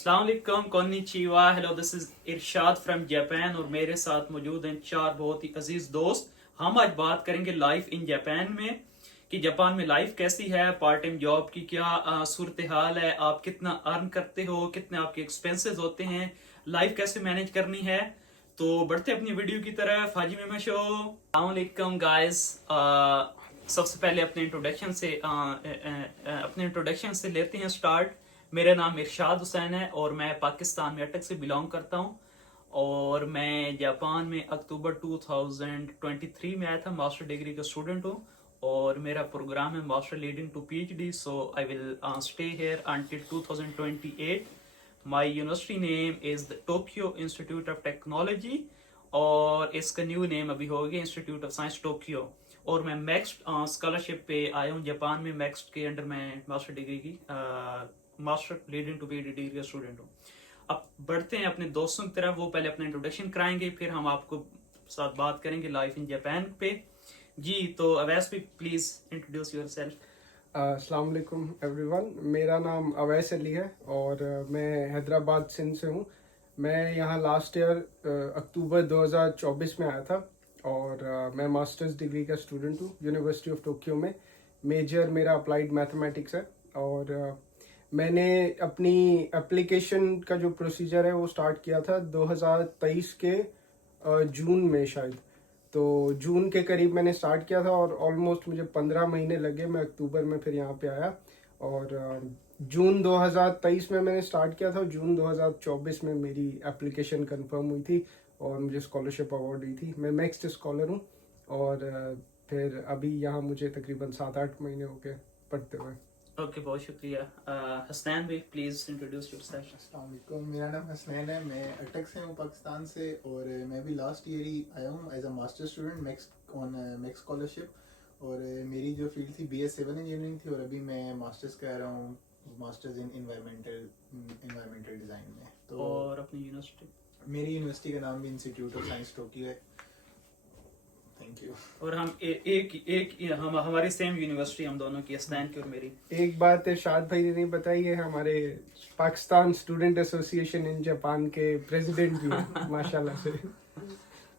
अस्सलाम वालेकुम, कोन्निचिवा, hello, this is Irshad from Japan और मेरे साथ मौजूद हैं चार बहुत ही अजीज दोस्त। हम आज बात करेंगे लाइफ इन जापान में कि जापान में लाइफ कैसी है, पार्ट टाइम जॉब की क्या सूरत हाल है, आप कितना अर्न करते हो, कितने आपके एक्सपेंसेस होते हैं, लाइफ कैसे मैनेज करनी है। तो बढ़ते अपनी वीडियो की तरफ। हाजी मेमा शो। अस्सलाम वालेकुम गाइस। सबसे पहले अपने इंट्रोडक्शन से लेते हैं स्टार्ट। मेरा नाम इरशाद हुसैन है और मैं पाकिस्तान में अटक से बिलोंग करता हूँ और मैं जापान में अक्टूबर 2023 में आया था। मास्टर डिग्री का स्टूडेंट हूँ और मेरा प्रोग्राम है master leading to PhD, so I will stay here until 2028। My university name is the Tokyo Institute of Technology और इसका न्यू नेम अभी हो गया इंस्टीट्यूट ऑफ साइंस टोक्यो। और मैं मैक्स स्कॉलरशिप पे आया हूँ जापान में। मैक्स के अंडर मैं मास्टर डिग्री की master leading to PhD degree का स्टूडेंट हूँ। अब बढ़ते हैं अपने दोस्तों की तरफ। वो पहले अपना इंट्रोडक्शन कराएंगे, फिर हम आपको साथ बात करेंगे लाइफ इन जापान पे। जी, तो अवैस भी प्लीज इंट्रोड्यूस योर सेल्फ। अस्सलाम वालेकुम एवरीवन। मेरा नाम अवैस अली है और मैं हैदराबाद सिंध से हूँ। मैं यहाँ लास्ट ईयर अक्टूबर 2024 में आया था और मैं मास्टर्स डिग्री का स्टूडेंट हूँ यूनिवर्सिटी ऑफ टोक्यो में। मेजर मेरा अप्लाइड मैथमेटिक्स है और मैंने अपनी एप्लीकेशन का जो प्रोसीजर है वो स्टार्ट किया था 2023 के जून में शायद। तो जून के करीब मैंने स्टार्ट किया था और ऑलमोस्ट मुझे 15 महीने लगे। मैं अक्टूबर में फिर यहाँ पे आया और जून 2023 में मैंने स्टार्ट किया था। जून 2024 में मेरी एप्लीकेशन कंफर्म हुई थी और मुझे स्कॉलरशिप अवार्ड हुई थी। मैं नेक्स्ट स्कॉलर हूँ और फिर अभी यहाँ मुझे तकरीबन 7-8 महीने हो गए पढ़ते हुए। ओके, बहुत शुक्रिया। हसनैन भाई प्लीज इंट्रोड्यूस योरसेल्फ। अस्सलाम वालेकुम, मेरा नाम हसनैन है। मैं अटक से हूँ पाकिस्तान से और मैं भी लास्ट ईयर ही आया हूँ as a master student MEXT scholarship. और मेरी जो फील्ड थी BS सिविल इंजीनियरिंग थी और अभी मैं मास्टर्स कर रहा हूँ मास्टर्स इन इन्वायरमेंटल डिज़ाइन में। तो और अपनी यूनिवर्सिटी? मेरी यूनिवर्सिटी का नाम भी इंस्टीट्यूट ऑफ साइंस टोक्यो है। Thank you. और हम हम हमारी सेम यूनिवर्सिटी हम दोनों की, हसनैन की और मेरी। एक बात इरशाद भाई ने नहीं बताई है, हमारे Pakistan student association in Japan के प्रेसिडेंट भी हैं माशाल्लाह से।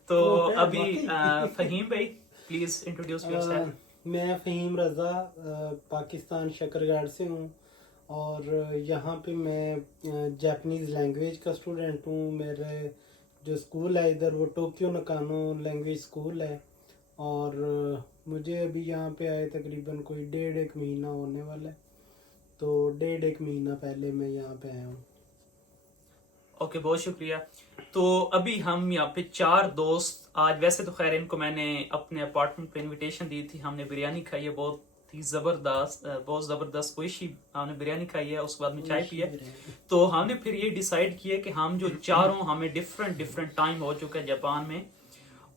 तो अभी फहीम भाई प्लीज इंट्रोड्यूस योरसेल्फ। मैं फ़हीम रज़ा पाकिस्तान शकरगार्ड से हूँ और यहाँ पे मैं जापानीज़ लैंग्वेज का स्टूडेंट हूँ। मेरे जो स्कूल है इधर वो टोक्यो नकानो लैंग्वेज स्कूल है और मुझे अभी यहाँ पे आए तकरीबन कोई 1.5 महीना होने वाला है। तो 1.5 महीना पहले मैं यहाँ पे आया हूँ। ओके, बहुत शुक्रिया। तो अभी हम यहाँ पे चार दोस्त आज, वैसे तो खैर इनको मैंने अपने अपार्टमेंट पे इनविटेशन दी थी। हमने बिरयानी खाई है, बहुत ही जबरदस्त कोई हमने बिरयानी खाई है, उसके बाद में चाय पी है। तो हमने फिर ये डिसाइड किया कि हम जो चारों, हमें डिफरेंट टाइम हो चुका है जापान में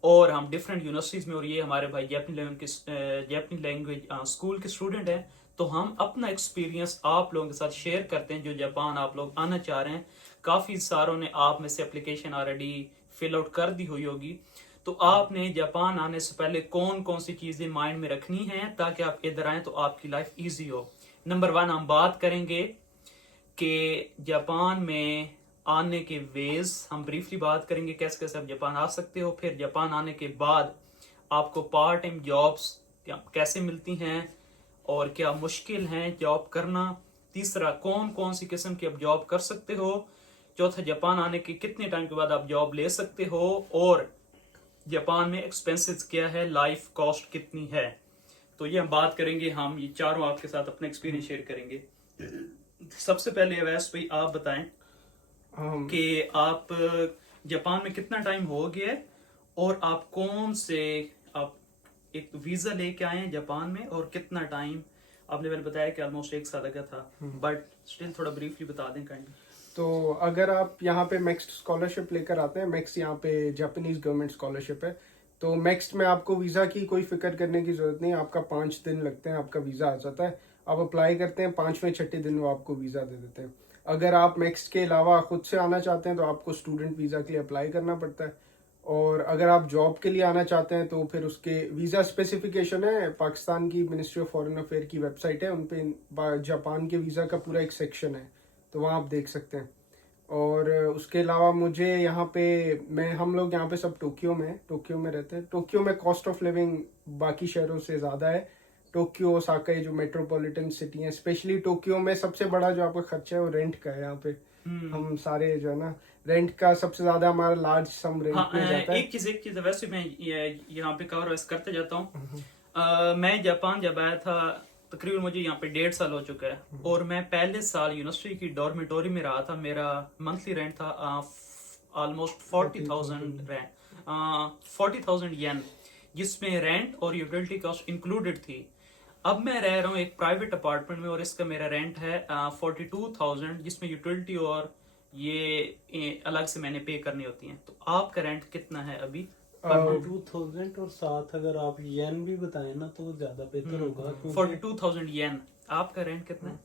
और हम डिफरेंट यूनिवर्सिटीज में, और ये हमारे भाई जापानी लैंग्वेज स्कूल के स्टूडेंट हैं। तो हम अपना एक्सपीरियंस आप लोगों के साथ शेयर करते हैं जो जापान आप लोग आना चाह रहे हैं। काफी सारों ने आप में से एप्लीकेशन ऑलरेडी फिल आउट कर दी हुई होगी। तो आपने जापान आने से पहले कौन कौन सी चीजें माइंड में रखनी है ताकि आप इधर आए तो आपकी लाइफ इजी हो। नंबर 1 हम बात करेंगे कि जापान में आने के वेज, हम ब्रीफली बात करेंगे कैसे कैसे आप जापान आ सकते हो। फिर जापान आने के बाद आपको पार्ट टाइम जॉब्स कैसे मिलती हैं और क्या मुश्किल हैं जॉब करना। तीसरा, कौन कौन सी किस्म की आप जॉब कर सकते हो। चौथा, जापान आने के कितने टाइम के बाद आप जॉब ले सकते हो और जापान में एक्सपेंसेस क्या है, लाइफ कॉस्ट कितनी है। तो ये हम बात करेंगे, हम ये चारों आपके साथ अपना एक्सपीरियंस शेयर करेंगे। सबसे पहले अवैस भाई आप बताएं कि आप जापान में कितना टाइम हो गया है और आप कौन से आप एक वीजा लेके आए हैं जापान में और कितना टाइम। आपने पहले बताया कि ऑलमोस्ट 1 साल लगा था, बट स्टिल थोड़ा ब्रीफली बता दें काइंड। तो अगर आप यहाँ पे मैक्स स्कॉलरशिप लेकर आते हैं, मैक्स यहाँ पे जापानीज गवर्नमेंट स्कॉलरशिप है, तो मैक्स में आपको वीज़ा की कोई फिक्र करने की ज़रूरत नहीं। आपका 5 दिन लगते हैं, आपका वीज़ा आ जाता है। आप अप्लाई करते हैं, 5वें-6 दिन वो आपको वीज़ा दे देते हैं। अगर आप मैक्स के अलावा खुद से आना चाहते हैं तो आपको स्टूडेंट वीज़ा के लिए अप्लाई करना पड़ता है। और अगर आप जॉब के लिए आना चाहते हैं तो फिर उसके वीज़ा स्पेसिफिकेशन है, पाकिस्तान की मिनिस्ट्री ऑफ फॉरेन अफेयर की वेबसाइट है, उन पे जापान के वीज़ा का पूरा एक सेक्शन है, तो वहाँ आप देख सकते हैं। और उसके अलावा मुझे यहाँ पे हम लोग यहाँ पे सब टोक्यो में रहते हैं। टोक्यो में कॉस्ट ऑफ लिविंग बाकी शहरों से ज़्यादा है। टोक्यो ओसाका ये जो मेट्रोपॉलिटन सिटी है, स्पेशली टोक्यो में सबसे बड़ा जो आपका खर्चा है वो रेंट का है। यहाँ पे हम सारे जो है ना, रेंट का सबसे ज़्यादा हमारा लार्ज सम रेंट हाँ, में जाता है। एक चीज वैसे मैं यहाँ पे कवर वैसे करते जाता हूँ। मैं जापान जब आया था, तकरीबन मुझे यहाँ पे 1.5 साल हो चुका है, और मैं पहले साल यूनिवर्सिटी की डॉर्मेटोरी में रहा था। मेरा मंथली रेंट था ऑलमोस्ट 40,000 रेंट, 40,000 येन, जिसमें रेंट और यूटिलिटी कॉस्ट इंक्लूडेड थी। अब मैं रह रहा हूँ एक प्राइवेट अपार्टमेंट में, और इसका मेरा रेंट है 42,000, जिसमें यूटिलिटी और ये अलग से मैंने पे करनी होती हैं। तो आपका रेंट कितना है अभी? 2,000 और साथ अगर आप येन भी बताएं ना तो ज्यादा बेहतर होगा, क्योंकि 42,000 येन। आपका रेंट कितना है?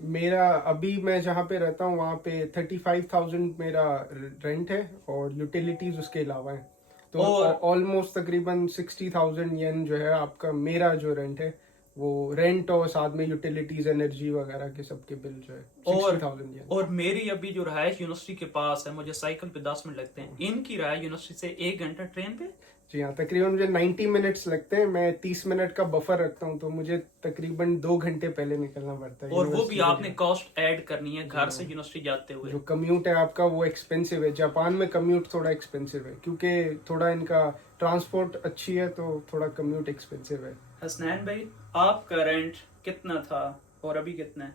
मेरा अभी मैं जहाँ पे रहता हूँ वहाँ पे 35,000 मेरा रेंट है, और यूटिलिटीज उसके अलावा है। तो और- ऑलमोस्ट तकरीबन 60,000 येन जो है आपका मेरा जो रेंट है वो रेंट, और साथ में यूटिलिटीज एनर्जी वगैरह के सबके बिल जो है 60,000 येन। और मेरी अभी जो रहायश यूनिवर्सिटी के पास है, मुझे साइकिल पे 10 मिनट लगते हैं। इनकी रहायश यूनिवर्सिटी से 1 घंटा ट्रेन पे। जी हाँ, तकरीबन मुझे 90 मिनट्स लगते हैं। मैं 30 मिनट का बफर रखता हूँ, तो मुझे तकरीबन 2 घंटे पहले निकलना पड़ता है। और वो भी यूनिवर्सिटी आपने के कॉस्ट ऐड करनी है घर से यूनिवर्सिटी जाते हुए। जो कम्यूट है आपका वो एक्सपेंसिव है। जापान में कम्यूट थोड़ा एक्सपेंसिव है, क्योंकि थोड़ा इनका ट्रांसपोर्ट अच्छी है, तो थोड़ा कम्यूट एक्सपेंसिव है। हसनैन भाई, आपका रेंट कितना था और अभी कितना है?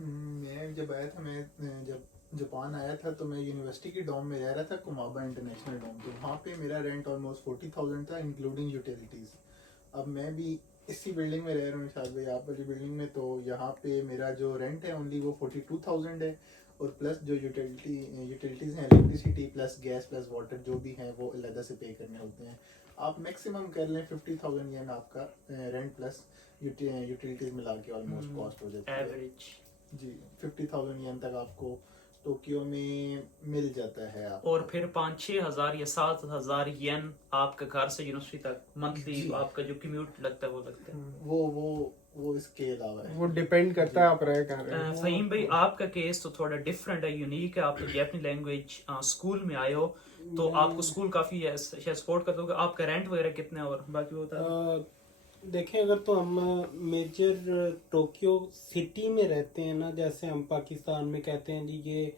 मैं जब आया था, मैं जब जापान आया था तो मैं यूनिवर्सिटी की डॉम में रह रहा था, कुमाबा इंटरनेशनल डॉम। तो वहाँ पे मेरा रेंट ऑलमोस्ट 40,000 था इंक्लूडिंग यूटिलिटीज। अब मैं भी इसी बिल्डिंग में रह रहा हूँ शायद भाई, आप वाली बिल्डिंग में। तो यहाँ पे मेरा जो रेंट है ओनली वो 42,000 है, और प्लस जो यूटिलिटीज हैं, electricity plus gas plus water जो भी हैं वो अलग से पे करने होते हैं। आप मैक्सिमम कर लें 50,000 येन आपका रेंट प्लस यूटिलिटीज मिला के ऑलमोस्ट कॉस्ट हो जाती है। एवरेज जी 50,000 येन तक आपको टोक्यो में मिल जाता है। आप और फिर 5-6 हजार या 7,000 येन आपका घर से यूनिवर्सिटी तक मंथली जी। आपका जो कम्यूट लगता है वो लगता है। वो इसके अलावा है। वो डिपेंड करता है आप रह कहाँ रहे हैं। फहीम भाई, आपका केस तो थोड़ा डिफरेंट है, यूनिक है। आप तो जापानी लैंग्वेज स्कूल में आए हो, तो आपको स्कूल काफी शायद सपोर्ट कर दोगे। आपका रेंट वगैरह कितना है और बाकी बता दो। देखें, अगर तो हम मेजर टोक्यो सिटी में रहते हैं ना, जैसे हम पाकिस्तान में कहते हैं जी ये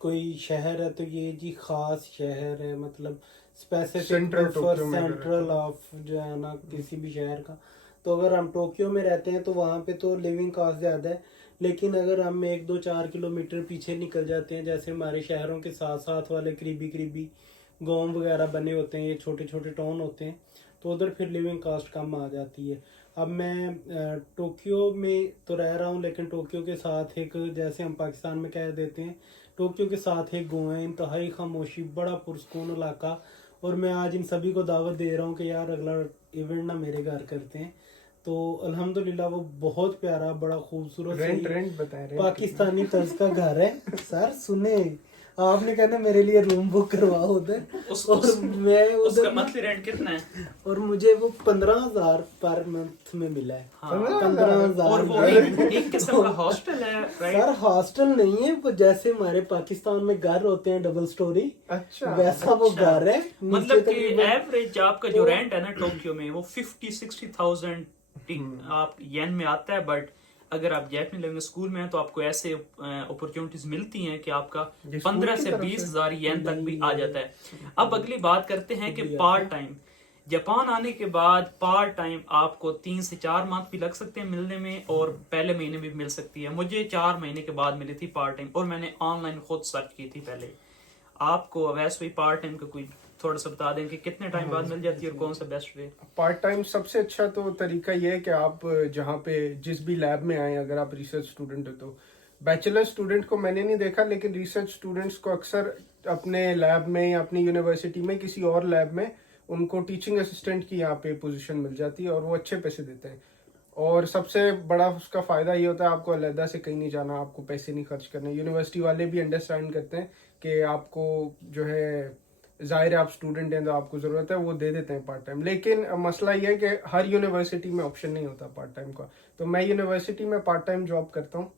कोई शहर है तो ये जी खास शहर है, मतलब स्पेसिफिक Central टोक्यो में सेंट्रल ऑफ जो है ना किसी भी शहर का। तो अगर हम टोक्यो में रहते हैं तो वहाँ पे तो लिविंग कॉस्ट ज़्यादा है, लेकिन अगर हम 1-2-4 किलोमीटर पीछे निकल जाते हैं, जैसे हमारे शहरों के साथ साथ वाले करीबी गांव वगैरह बने होते हैं, ये छोटे छोटे टाउन होते हैं, तो उधर फिर लिविंग कॉस्ट कम आ जाती है। अब मैं टोक्यो में तो रह रहा हूँ, लेकिन टोक्यो के साथ एक, जैसे हम पाकिस्तान में कह देते हैं, टोक्यो के साथ एक गाँव है, इंतहाई खामोशी, बड़ा पुरसकून इलाका। और मैं आज इन सभी को दावत दे रहा हूँ कि यार अगला इवेंट ना मेरे घर करते हैं। तो अल्हम्दुलिल्लाह वो बहुत प्यारा, बड़ा खूबसूरत रेंट बताए रहे पाकिस्तानी तर्ज का घर है। सर सुने, आपने कहना मेरे लिए रूम बुक करवाओ उधर, और मैं उसका उधर मंथली रेंट कितना है? और मुझे वो 15,000 पर मंथ में मिला है। हाँ। 15,000। और वो एक किस्म का हॉस्टल है, राइट? सर हॉस्टल नहीं है वो, जैसे हमारे पाकिस्तान में घर होते हैं डबल स्टोरी, अच्छा वैसा वो घर है। मतलब नीचे कि तकरीबन- एवरेज आपका जो रेंट है ना टोक्यो में वो 50-60,000 आप येन में आता है। बट अगर आप जापानी लैंग्वेज स्कूल में हैं तो आपको ऐसे अपॉर्चुनिटीज मिलती हैं कि आपका ये स्कूल 15 की से तरफ 20,000 येन तक भी आ जाता है। अब अगली बात करते हैं कि पार्ट टाइम। जापान आने के बाद पार्ट टाइम आपको 3 से 4 मंथ भी लग सकते हैं मिलने में, और पहले महीने भी मिल सकती है। मुझे 4 महीने के बाद मिली थी पार्ट टाइम, और मैंने ऑनलाइन खुद सर्च की थी पहले। आपको वैसे ही पार्ट टाइम का कोई थोड़ा सा बता दें कि कितने टाइम बाद मिल जाती है और कौन सा बेस्ट वे? पार्ट टाइम सबसे अच्छा तो तरीका ये है कि आप जहाँ पे जिस भी लैब में आए, अगर आप रिसर्च स्टूडेंट हो तो, बैचलर स्टूडेंट को मैंने नहीं देखा, लेकिन रिसर्च स्टूडेंट्स को अक्सर अपने लैब में या अपनी यूनिवर्सिटी में किसी और लैब में उनको टीचिंग असिस्टेंट की यहाँ पे पोजीशन मिल जाती है, और वो अच्छे पैसे देते हैं। और सबसे बड़ा उसका फायदा ये होता है, आपको अलहदा से कहीं नहीं जाना, आपको पैसे नहीं खर्च करने। यूनिवर्सिटी वाले भी अंडरस्टैंड करते हैं कि आपको जो है, जाहिर है आप स्टूडेंट हैं तो आपको ज़रूरत है, वो दे देते हैं पार्ट टाइम। लेकिन मसला ये है कि हर यूनिवर्सिटी में ऑप्शन नहीं होता पार्ट टाइम का। तो मैं यूनिवर्सिटी में पार्ट टाइम जॉब करता हूँ,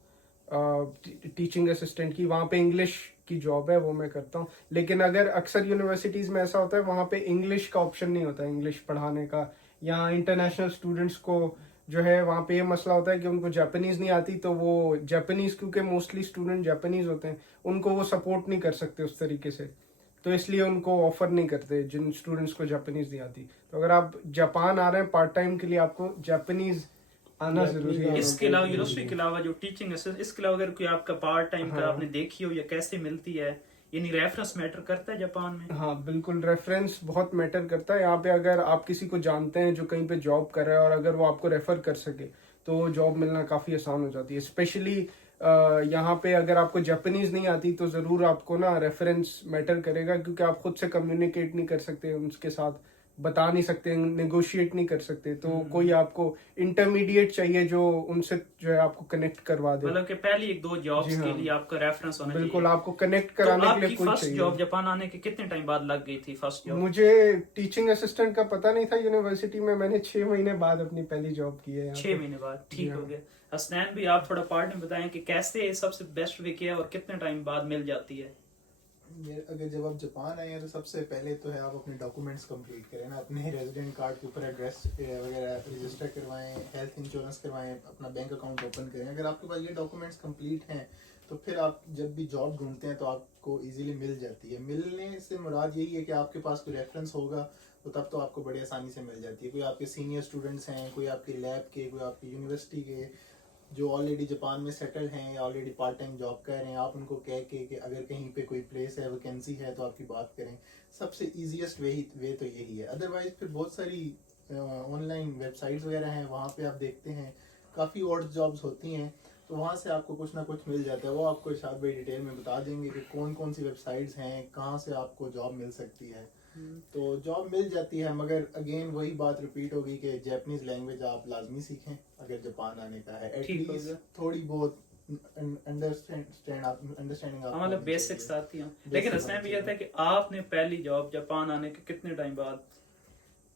टीचिंग असिस्टेंट की, वहाँ पे इंग्लिश की जॉब है, वो मैं करता हूँ। लेकिन अगर अक्सर यूनिवर्सिटीज़ में ऐसा होता है, वहाँ पे इंग्लिश का ऑप्शन नहीं होता, इंग्लिश पढ़ाने का। यहाँ इंटरनेशनल स्टूडेंट्स को जो है वहाँ पे ये मसला होता है कि उनको जापानीज़ नहीं आती, तो वो जापानीज़, क्योंकि मोस्टली स्टूडेंट जापानीज़ होते हैं, उनको वो सपोर्ट नहीं कर सकते उस तरीके से, तो इसलिए उनको ऑफर नहीं करते जिन स्टूडेंट्स को जापानीज़ नहीं आती। तो अगर आप जापान आ रहे हैं पार्ट टाइम के लिए, आपको जापानीज़ आना जरूरी है। इसके अलावा यूनिवर्सिटी के अलावा जो टीचिंग असिस्टेंट, इसके अलावा अगर कोई आपका पार्ट टाइम का हाँ। आपने देखी हो या कैसे मिलती है, यानी रेफरेंस मैटर करता है जापान में? हाँ बिल्कुल, रेफरेंस बहुत मैटर करता है यहाँ पे। अगर आप किसी को जानते हैं जो कहीं पे जॉब कर रहा है और अगर वो आपको रेफर कर सके तो जॉब मिलना काफ़ी आसान हो जाती है। स्पेशली यहाँ पे अगर आपको जापानीज़ नहीं आती तो ज़रूर आपको ना रेफरेंस मैटर करेगा, क्योंकि आप खुद से कम्युनिकेट नहीं कर सकते उनके साथ, बता नहीं सकते, नेगोशिएट नहीं कर सकते, तो कोई आपको इंटरमीडिएट चाहिए जो उनसे जो है आपको कनेक्ट करवा दे। मतलब कि पहली एक दो जॉब्स जी हाँ। के लिए आपका रेफरेंस होना बिल्कुल, चाहिए। आपको कनेक्ट तो कराने के लिए आपकी कोई फर्स्ट चाहिए। जॉब जापान आने के कितने टाइम बाद लग गई थी फर्स्ट जॉब? मुझे टीचिंग असिस्टेंट का पता नहीं था यूनिवर्सिटी में, मैंने 6 महीने बाद अपनी पहली जॉब की है यहाँ 6 पे। महीने बाद, ठीक जी हो हाँ। गया। हसनैन भी आप थोड़ा पार्ट में बताएं कि कैसे सबसे बेस्ट वे किया और कितने टाइम बाद मिल जाती है? अगर जब आप जापान आए हैं तो सबसे पहले तो है आप अपने डॉक्यूमेंट्स कंप्लीट करें ना, अपने रेजिडेंट कार्ड के ऊपर एड्रेस वगैरह रजिस्टर करवाएं, हेल्थ इंश्योरेंस करवाएं, अपना बैंक अकाउंट ओपन करें। अगर आपके पास ये डॉक्यूमेंट्स कंप्लीट हैं तो फिर आप जब भी जॉब ढूंढते हैं तो आपको इजीली मिल जाती है। मिलने से मुराद यही है कि आपके पास कोई रेफरेंस होगा तो तब तो आपको बड़ी आसानी से मिल जाती है। कोई आपके सीनियर स्टूडेंट्स हैं, कोई आपके लैब के, कोई आपकी यूनिवर्सिटी के जो ऑलरेडी जापान में सेटल हैं या ऑलरेडी पार्ट टाइम जॉब कर रहे हैं, आप उनको कह के कि अगर कहीं पे कोई प्लेस है, वैकेंसी है तो आपकी बात करें। सबसे इजीएस्ट वे तो यही है। अदरवाइज फिर बहुत सारी ऑनलाइन वेबसाइट्स वगैरह हैं, वहाँ पे आप देखते हैं काफ़ी और जॉब्स होती हैं, तो वहाँ से आपको कुछ ना कुछ मिल जाता है। वो आपको इरशाद भाई डिटेल में बता देंगे कि कौन कौन सी वेबसाइट्स हैं, कहाँ से आपको जॉब मिल सकती है। तो जॉब मिल जाती है, मगर अगेन वही बात रिपीट होगी कि जापानीज लैंग्वेज आप लाजमी सीखें अगर जापान आने का है। ठीक हो एटलीस्ट गया। थोड़ी बहुत अंडरस्टैंडिंग आप मतलब बेसिक्स आती हैं। लेकिन हसनैन भी ये था कि आपने पहली जॉब जापान आने के कितने टाइम बाद?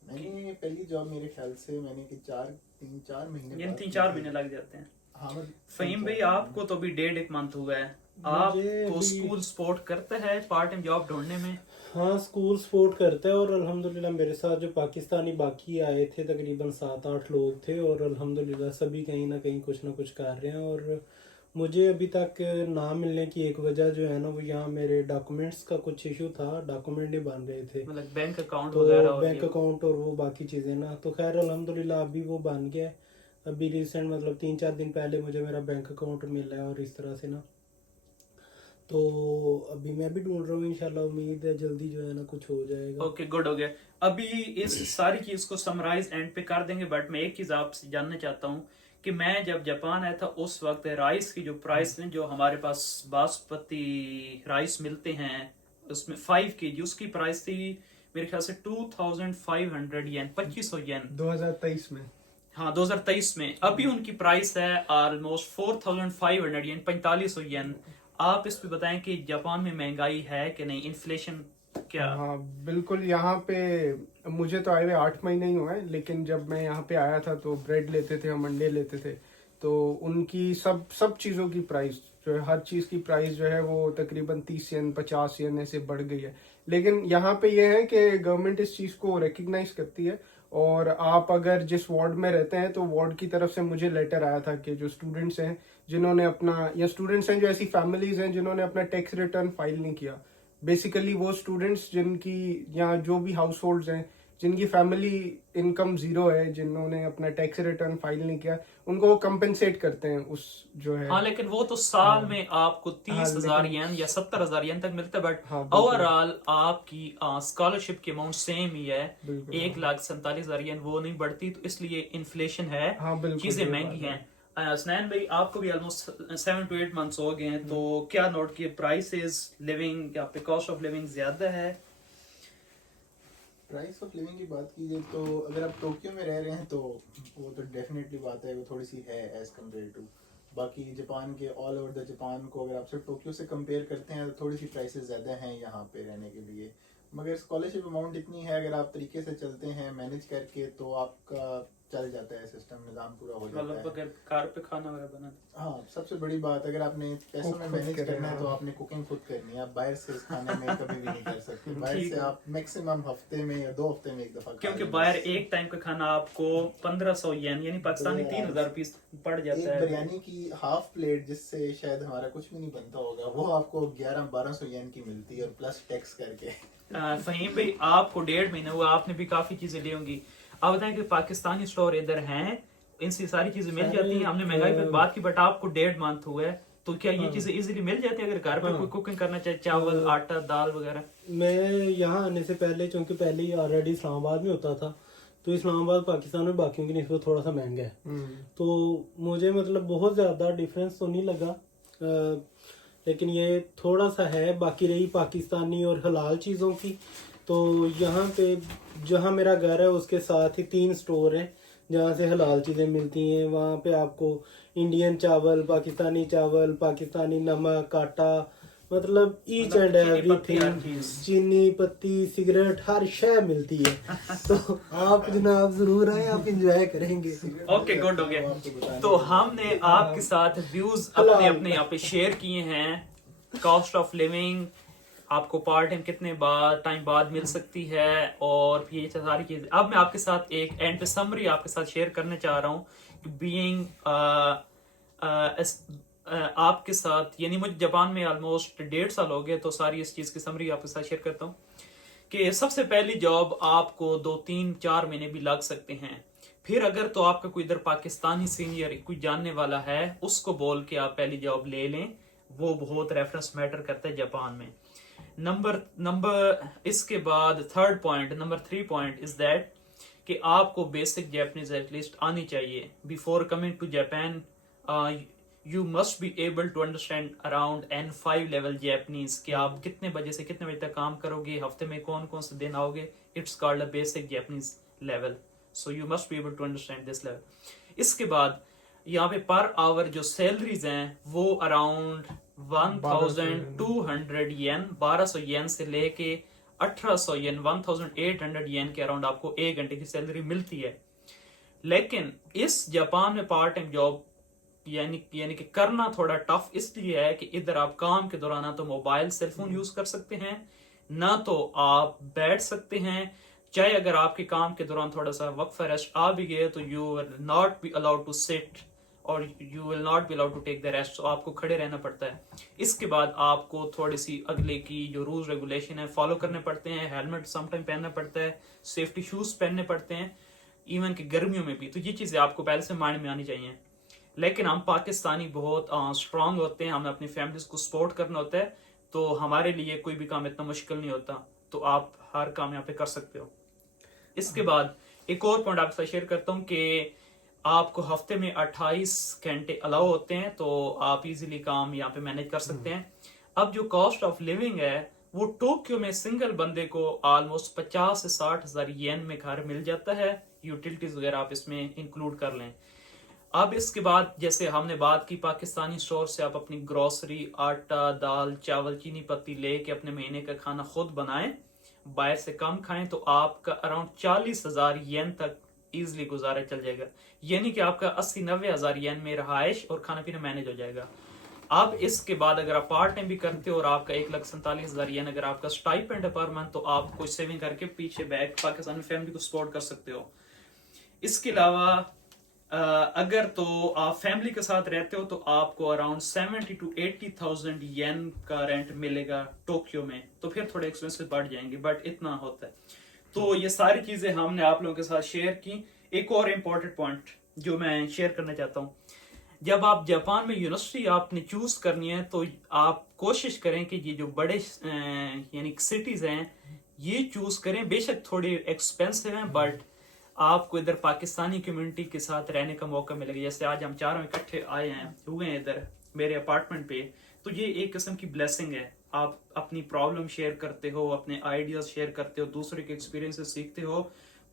मैंने पहली जॉब मेरे ख्याल से मैंने कि 3-4 महीने यानी बाद 3-4 की थी। महीने लग जाते हैं। हाँ, फहीम भाई आपको तो अभी 1.5 मंथ हुआ है, मुझे आपको अभी- स्कूल सपोर्ट करता है पार्ट टाइम जॉब ढूंढने में? हाँ, स्कूल सपोर्ट करता है और अल्हम्दुलिल्लाह मेरे साथ जो पाकिस्तानी बाकी आए थे तकरीबन 7-8 लोग थे और अल्हम्दुलिल्लाह सभी कहीं ना कहीं कुछ ना कुछ कर रहे हैं। और मुझे अभी तक ना मिलने की एक वजह जो है ना वो यहाँ मेरे डॉक्यूमेंट्स का कुछ इशू था, डॉक्यूमेंट नहीं बन रहे थे, मतलब बैंक अकाउंट तो वगैरह और बैंक ये? अकाउंट और वो बाकी चीज़ें ना, तो खैर अल्हम्दुलिल्लाह अभी वो बन गया है। अभी रिसेंट मतलब 3-4 दिन पहले मुझे मेरा बैंक अकाउंट मिला है और इस तरह से ना, तो अभी मैं भी ढूंढ रहा हूँ, इंशाल्लाह उम्मीद है जल्दी जो है ना कुछ हो जाएगा। ओके, गुड हो गया। अभी इस सारी चीज को समराइज एंड पे कर देंगे, बट मैं एक चीज आपसे जानना चाहता हूँ कि मैं जब जापान आया था उस वक्त राइस की जो प्राइस है, जो हमारे पास बासमती राइस मिलते हैं उसमें 5 kg, उसकी प्राइस थी मेरे ख्याल से 2500 येन, 2500 येन। 2023 में। हाँ, 2023 में। अभी उनकी प्राइस है ऑलमोस्ट 4500 येन, 4500 येन। आप इस पे बताएं कि जापान में महंगाई है कि नहीं, इन्फ्लेशन क्या? हाँ बिल्कुल, यहाँ पे मुझे तो आए हुए 8 महीने ही हुए हैं, लेकिन जब मैं यहाँ पे आया था तो ब्रेड लेते थे हम, अंडे लेते थे, तो उनकी सब चीज़ों की प्राइस जो है, हर चीज़ की प्राइस जो है वो तकरीबन 30 येन 50 येन ऐसे बढ़ गई है। लेकिन यहाँ पे ये है कि गवर्नमेंट इस चीज़ को रिकग्नाइज करती है, और आप अगर जिस वार्ड में रहते हैं तो वार्ड की तरफ से मुझे लेटर आया था कि जो स्टूडेंट्स हैं जिन्होंने अपना, या स्टूडेंट्स हैं जो ऐसी फैमिलीज हैं जिन्होंने अपना टैक्स रिटर्न फाइल नहीं किया, बेसिकली वो स्टूडेंट्स जिनकी, या जो भी हाउस होल्ड्स हैं जिनकी फैमिली इनकम जीरो है, जिन्होंने अपना टैक्स रिटर्न फाइल नहीं किया, उनको वो कंपेंसेट करते हैं उस जो है। हाँ, लेकिन वो तो साल में आपको 30,000 लेकिन- येन या 70,000 येन तक मिलता है, बट हाँ, बिल्कुल। ओवरऑल आपकी स्कॉलरशिप की अमाउंट सेम ही है, बिल्कुल, 1,47,000 येन, वो नहीं बढ़ती, तो इसलिए इन्फ्लेशन है, हाँ, बिल्कुल, चीजें ये महंगी बात है। हैं। हसनैन भाई आपको भी ऑलमोस्ट 7 to 8 मंथ्स हो गए हैं, तो क्या नोट किए, प्राइसेस लिविंग या कॉस्ट ऑफ लिविंग ज्यादा है? प्राइस ऑफ लिविंग की बात कीजिए तो अगर आप टोक्यो में रह रहे हैं तो वो तो डेफिनेटली बात है, वो थोड़ी सी है एज कम्पेयर टू बाकी जापान के। ऑल ओवर द जापान को अगर आप सिर्फ टोक्यो से कंपेयर करते हैं तो थोड़ी सी प्राइसेस ज़्यादा हैं यहाँ पे रहने के लिए, मगर स्कॉलरशिप अमाउंट इतनी है, अगर आप तरीके से चलते हैं मैनेज करके तो आपका चल जाता है, सिस्टम निज़ाम पूरा हो जाता मतलब है। अगर कार पे खाना वगैरह बना हाँ, सबसे बड़ी बात, अगर आपने पैसों Cook में खुद मैनेज करें, करना है तो हाँ। आपने कुकिंग खुद करनी है। आप बाहर से इस खाने में कभी भी नहीं कर सकते। बाहर ठीक से है। आप मैक्सिमम हफ्ते में या 2 हफ्ते में एक दफा खा क्योंकि लें बाहर बस। एक टाइम का खाना आपको 1500 येन यानी पाकिस्तानी 3000 रुपीस पड़ एक जाता है। बिरयानी की हाफ प्लेट, जिससे शायद हमारा कुछ भी नहीं बनता होगा, वो आपको 1100-1200 येन की मिलती है, और प्लस टैक्स करके। फहीम भाई, आपको 1.5 महीना हुआ, आपने भी काफी चीजें ली होंगी। आप बताएं कि पाकिस्तानी स्टोर इधर हैं, इनसे सारी चीजें मिल जाती हैं। हमने महंगाई पे बात की, बट आपको 1.5 मंथ हुआ है, तो क्या ये हाँ। चीजें इजीली मिल जाती है अगर घर पे हाँ। कोई कुकिंग करना चाहे, चावल, आटा, दाल वगैरह? मैं यहाँ आने से पहले, चूंकि पहले ही ऑलरेडी इस्लामाबाद में होता था, तो इस्लामाबाद पाकिस्तान में बाकियों की निस्बत थोड़ा सा महंगा है, तो मुझे मतलब बहुत ज़्यादा डिफरेंस तो नहीं लगा, लेकिन ये थोड़ा सा है। बाकी रही पाकिस्तानी और हलाल चीज़ों की, तो यहाँ पे जहाँ मेरा घर है उसके साथ ही 3 स्टोर हैं जहाँ से हलाल चीज़ें मिलती हैं। वहाँ पे आपको इंडियन चावल, पाकिस्तानी नमक, आटा, मतलब ईच एंड चीनी पत्ती, हर एवरीथिंग, चीज। चीनी पत्ती, सिगरेट, हर शय मिलती है। तो आप जनाब जरूर आए, आप इंजॉय करेंगे। ओके, गुड हो गया। आपको बताने तो के लिए। हमने आपके साथ व्यूज हलाल। अपने अपने यहाँ पे शेयर किए हैं। कॉस्ट ऑफ लिविंग आपको पार्ट टाइम कितने टाइम बाद मिल सकती है, और ये सारी चीजें। अब मैं आपके साथ एक एंड पे समरी आपके साथ शेयर करने चाह रहा हूँ कि बीइंग आपके साथ, यानी मुझे जापान में ऑलमोस्ट 1.5 साल हो गए, तो सारी इस चीज की समरी आपके साथ शेयर करता हूँ कि सबसे पहली जॉब आपको 2-3-4 महीने भी लग सकते हैं। फिर अगर तो आपका कोई इधर पाकिस्तानी सीनियर कोई जानने वाला है, उसको बोल के आप पहली जॉब ले लें, वो बहुत रेफरेंस मैटर करता है जापान में। नंबर इसके बाद third point, number 3 point is that कि आपको बेसिक जैपनीज एटलीस्ट आनी चाहिए। Before coming to Japan you must be able to understand around N5 level Japanese, कि आप कितने बजे से कितने बजे तक काम करोगे, हफ्ते में कौन कौन से दिन आओगे। It's called a basic Japanese level, so you must be able to understand this level. इसके बाद यहाँ पे पर आवर जो सैलरीज हैं वो अराउंड 1200 येन, 1200 येन से लेके 1800 येन, 1800 येन के अराउंड आपको 1 घंटे की सैलरी मिलती है। लेकिन इस जापान में पार्ट टाइम जॉब यानी कि करना थोड़ा टफ इसलिए है कि इधर आप काम के दौरान ना तो मोबाइल सेलफोन यूज कर सकते हैं, ना तो आप बैठ सकते हैं। चाहे अगर आपके काम के दौरान थोड़ा सा वक्फा रेस्ट आ भी गए, तो you will not be allowed to sit और you will not be allowed to take the rest, तो आपको खड़े रहना पड़ता है। इसके बाद आपको थोड़ी सी अगले की जो रूल्स रेगुलेशन है फॉलो करने पड़ते हैं। हेलमेट समटाइम पहनना पड़ता है, सेफ्टी शूज पहनने पड़ते हैं, इवन कि गर्मियों में भी। तो ये चीजें आपको पहले से माइंड में आनी चाहिए। लेकिन हम पाकिस्तानी बहुत स्ट्रांग होते हैं, हमें अपनी फैमिलीज को सपोर्ट करना होता है, तो हमारे लिए कोई भी काम इतना मुश्किल नहीं होता, तो आप हर काम यहाँ पे कर सकते हो। इसके बाद एक और पॉइंट आपके साथ शेयर करता हूँ कि आपको हफ्ते में 28 घंटे अलाउ होते हैं, तो आप इजीली काम यहाँ पे मैनेज कर सकते हैं। अब जो कॉस्ट ऑफ लिविंग है वो टोक्यो में सिंगल बंदे को ऑलमोस्ट 50 से 60 हजार येन में घर मिल जाता है, यूटिलिटीज वगैरह आप इसमें इंक्लूड कर लें। अब इसके बाद जैसे हमने बात की पाकिस्तानी स्टोर से आप अपनी ग्रोसरी, आटा, दाल, चावल, चीनी पत्ती लेके अपने महीने का खाना खुद बनाएं, बाहर से कम खाएं, तो आपका अराउंड 40,000 येन तक इजिली गुजारा चल जाएगा। यानी कि आपका 80-90 हजार येन में रहाइश और खाना पीना मैनेज हो जाएगा। अब इसके बाद अगर आप पार्ट टाइम भी करते हो और आपका 1,47,000 येन अगर आपका स्टाइपेंड है पर मंथ, तो आप कुछ सेविंग करके पीछे बैक पाकिस्तान में फैमिली को सपोर्ट कर सकते हो। इसके अलावा अगर तो आप फैमिली के साथ रहते हो तो आपको अराउंड 70 to 80,000 येन का रेंट मिलेगा टोक्यो में, तो फिर थोड़े एक्सपेंसेस बढ़ जाएंगे, बट इतना होता है। तो ये सारी चीजें हमने आप लोगों के साथ शेयर की। एक और इम्पोर्टेंट पॉइंट जो मैं शेयर करना चाहता हूँ, जब आप जापान में यूनिवर्सिटी आपने चूज करनी है, तो आप कोशिश करें कि ये जो बड़े यानी सिटीज हैं ये चूज करें। बेशक थोड़े एक्सपेंसिव हैं, बट आपको इधर पाकिस्तानी कम्युनिटी के साथ रहने का मौका मिलेगा। जैसे आज हम चारों इकट्ठे आए हैं हुए हैं इधर मेरे अपार्टमेंट पे, तो ये एक किस्म की ब्लेसिंग है। आप अपनी प्रॉब्लम शेयर करते हो, अपने आइडियाज शेयर करते हो, दूसरे के एक्सपीरियंसेस सीखते हो।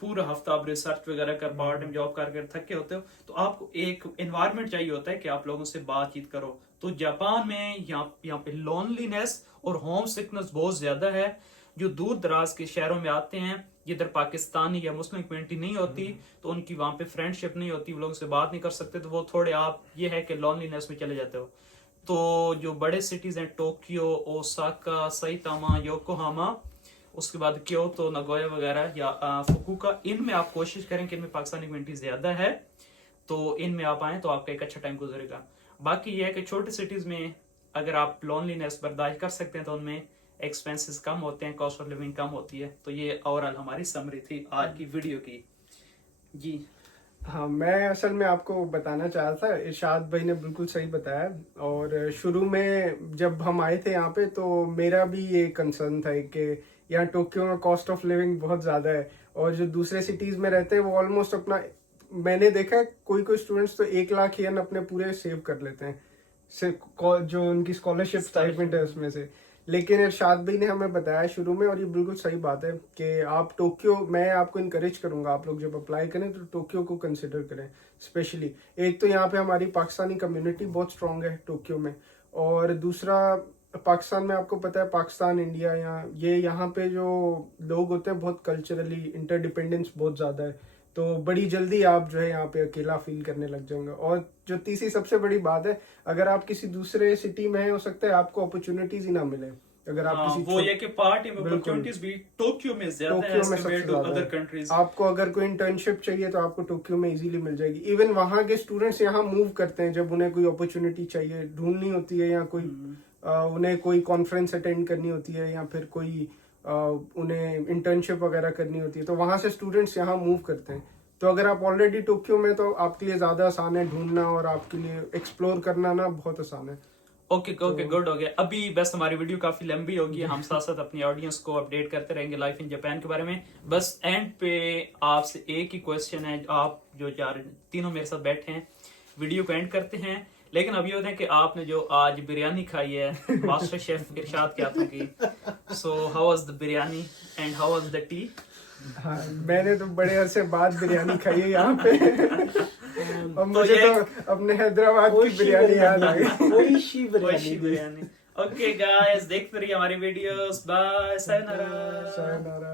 पूरा हफ्ता आप रिसर्च वगैरह कर, पार्ट टाइम जॉब कर थके होते हो, तो आपको एक एनवायरनमेंट चाहिए होता है कि आप लोगों से बातचीत करो। तो जापान में यहाँ पे लोनलीनेस और होम सिकनेस बहुत ज्यादा है। जो दूर दराज के शहरों में आते हैं इधर पाकिस्तानी या मुस्लिम कम्युनिटी नहीं होती तो उनकी वहां पे फ्रेंडशिप नहीं होती, वो लोगों से बात नहीं कर सकते, तो वो थोड़े आप ये है कि लॉनलीनेस में चले जाते हो। तो जो बड़े सिटीज हैं टोक्यो, ओसाका, साइतामा, योकोहामा, उसके बाद क्योतो, नगोया वगैरह या फुकुओका, इनमें आप कोशिश करें कि इनमें पाकिस्तानी कम्युनिटी ज्यादा है तो इनमें आप आए तो आपका एक अच्छा टाइम गुजरेगा। बाकी यह है कि छोटी सिटीज में अगर आप लॉनलीनेस बर्दाश्त कर सकते हैं तो उनमें एक्सपेंसेस कम होते हैं, कॉस्ट ऑफ लिविंग कम होती है। तो ये ओवरऑल हमारी समरी थी आज की वीडियो की जी। हाँ, मैं असल में आपको बताना चाह रहा था, इरशाद भाई ने बिल्कुल सही बताया। और शुरू में जब हम आए थे यहाँ पे तो मेरा भी ये कंसर्न था कि यहाँ टोक्यो में कॉस्ट ऑफ लिविंग बहुत ज़्यादा है और जो दूसरे सिटीज़ में रहते हैं वो ऑलमोस्ट अपना, मैंने देखा है कोई स्टूडेंट्स तो 1 लाख येन अपने पूरे सेव कर लेते हैं जो उनकी स्कॉलरशिप स्टाइपेंड है उसमें से। लेकिन इरशाद भाई ने हमें बताया शुरू में, और ये बिल्कुल सही बात है कि आप टोक्यो, मैं आपको इनकरेज करूंगा आप लोग जब अप्लाई करें तो टोक्यो को कंसिडर करें स्पेशली। एक तो यहाँ पे हमारी पाकिस्तानी कम्युनिटी बहुत स्ट्रांग है टोक्यो में, और दूसरा पाकिस्तान में आपको पता है, पाकिस्तान इंडिया यहाँ पे जो लोग होते हैं बहुत कल्चरली इंटरडिपेंडेंस बहुत ज़्यादा है, तो बड़ी जल्दी आप जो है यहाँ पे अकेला फील करने लग जाएंगे। और जो तीसरी सबसे बड़ी बात है, अगर आप किसी दूसरे सिटी में हैं हो सकता है आपको अपॉर्चुनिटीज ही ना मिले। अगर आप किसी वो ये कि पार्टी में अपॉर्चुनिटीज भी टोक्यो में ज्यादा है टोक्यो में सबसे compared to ज्यादा other है। countries। आपको अगर कोई इंटर्नशिप चाहिए तो आपको टोक्यो में इजीली मिल जाएगी। इवन वहाँ के स्टूडेंट्स यहाँ मूव करते हैं जब उन्हें कोई अपॉर्चुनिटी चाहिए, ढूंढनी होती है, या कोई उन्हें कोई कॉन्फ्रेंस अटेंड करनी होती है, या फिर कोई उन्हें इंटर्नशिप वगैरह करनी होती है, तो वहां से स्टूडेंट्स यहाँ मूव करते हैं। तो अगर आप ऑलरेडी टोक्यो में तो आपके लिए ज्यादा आसान है ढूंढना, और आपके लिए एक्सप्लोर करना ना बहुत आसान है। ओके गुड हो गया। अभी बस हमारी वीडियो काफी लंबी होगी, हम साथ साथ अपनी ऑडियंस को अपडेट करते रहेंगे लाइफ इन जापान के बारे में। बस एंड पे आपसे एक ही क्वेश्चन है, आप जो तीनों मेरे साथ बैठे हैं वीडियो को एंड करते हैं, लेकिन अब ये होता है कि आपने जो आज बिरयानी खाई है मास्टर शेफ इरशाद के हाथों की, so how was the biryani and how was the T? हाँ, मैंने तो बड़े अरसे बाद बिरयानी खाई है यहाँ पे और मुझे तो अपने हैदराबाद की बिरयानी याद आ गई। ओइशी बिरयानी। ओके गाइस, देखते रहिए हमारी वीडियोस। Bye, sayonara. सायोनारा।